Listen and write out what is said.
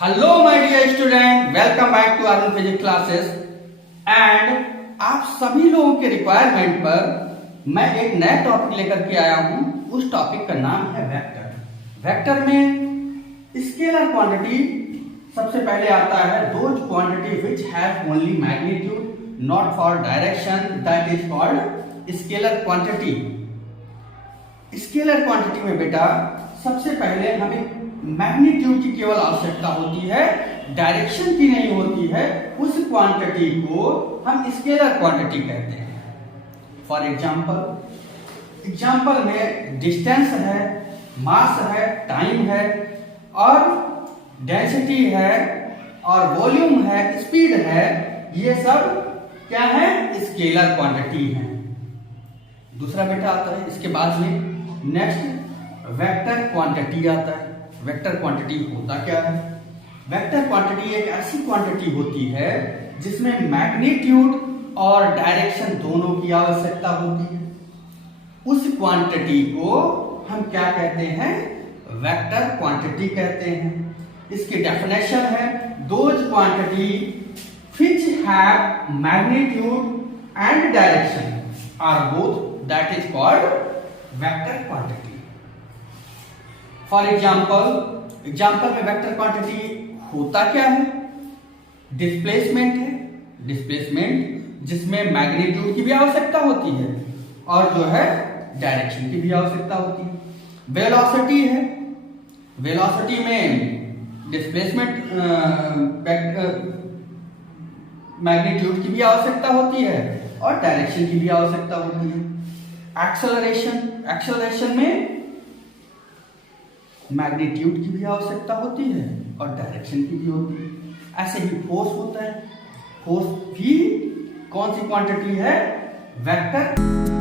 Hello my dear student, welcome back to Arun physics classes. And आप सभी लोगों के रिक्वायरमेंट पर मैं एक नया टॉपिक लेकर के आया हूं। उस टॉपिक का नाम है वेक्टर। वेक्टर में स्केलर क्वांटिटी सबसे पहले आता है। Those quantity which have only magnitude not for direction, that is called scalar quantity. Scalar quantity में बेटा सबसे पहले हमें मैग्नीट्यूड की केवल आवश्यकता होती है, डायरेक्शन की नहीं होती है। उस क्वांटिटी को हम स्केलर क्वांटिटी कहते हैं। फॉर एग्जाम्पल में डिस्टेंस है, मास है, टाइम है और डेंसिटी है और वॉल्यूम है, स्पीड है। ये सब क्या है? स्केलर क्वांटिटी है। दूसरा बेटा आता है इसके बाद में नेक्स्ट वेक्टर क्वांटिटी आता है। वेक्टर क्वांटिटी होता क्या है? वेक्टर क्वांटिटी एक ऐसी क्वांटिटी होती है जिसमें मैग्नीट्यूड और डायरेक्शन दोनों की आवश्यकता होती है। उस क्वांटिटी को हम क्या कहते हैं? वेक्टर क्वांटिटी कहते हैं। इसकी डेफिनेशन है those quantity which have magnitude and direction are both, that is called vector quantity. For example में वेक्टर क्वांटिटी होता क्या है? डिस्प्लेसमेंट है। डिस्प्लेसमेंट जिसमें मैग्नीट्यूड की भी आवश्यकता होती है और जो है डायरेक्शन की भी आवश्यकता होती है। वेलोसिटी है। वेलोसिटी में डिस्प्लेसमेंट मैग्नीट्यूड की भी आवश्यकता होती है और डायरेक्शन की भी आवश्यकता होती है। एक्सेलरेशन में मैग्नीट्यूड की भी आवश्यकता होती है और डायरेक्शन की भी होती है। ऐसे ही फोर्स होता है। फोर्स भी कौन सी क्वांटिटी है? वेक्टर